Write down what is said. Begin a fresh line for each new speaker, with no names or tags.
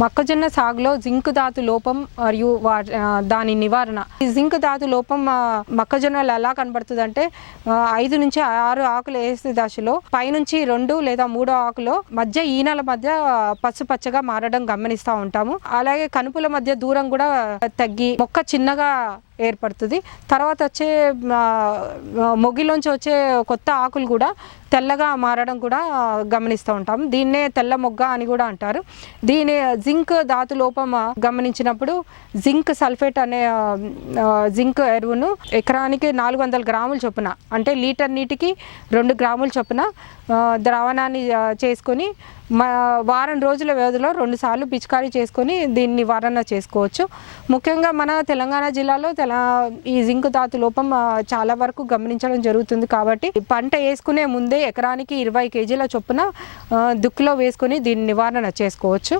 మొక్కజొన్న సాగులో జింక్ ధాతు లోపం మరియు దాని నివారణ. ఈ జింక్ ధాతు లోపం మొక్కజొన్నలు ఎలా కనబడుతుంది అంటే ఐదు నుంచి ఆరు ఆకులు వేసే దశలో పైనుంచి రెండు లేదా మూడో ఆకులో మధ్య ఈనల మధ్య పసుపచ్చగా మారడం గమనిస్తూ ఉంటాము. అలాగే కనుపుల మధ్య దూరం కూడా తగ్గి మొక్క చిన్నగా ఏర్పడుతుంది. తర్వాత వచ్చే మొగ్గిలోంచి వచ్చే కొత్త ఆకులు కూడా తెల్లగా మారడం కూడా గమనిస్తూ ఉంటాం. దీన్నే తెల్ల మొగ్గ అని కూడా అంటారు. దీని జింక్ ధాతు లోపం గమనించినప్పుడు జింక్ సల్ఫేట్ అనే జింక్ ఎరువును ఎకరానికి నాలుగు వందల గ్రాములు చొప్పున అంటే లీటర్ నీటికి రెండు గ్రాములు చొప్పున ద్రావణాన్ని చేసుకొని మా వారం రోజుల వ్యవధిలో రెండు సార్లు పిచికారీ చేసుకొని దీన్ని నివారణ చేసుకోవచ్చు. ముఖ్యంగా మన తెలంగాణ జిల్లాలో తెల ఈ జింక్ ధాతు లోపం చాలా వరకు గమనించడం జరుగుతుంది కాబట్టి పంట వేసుకునే ముందే ఎకరానికి ఇరవై కేజీల చొప్పున దుక్కులో వేసుకుని వేసుకొని దీన్ని నివారణ చేసుకోవచ్చు.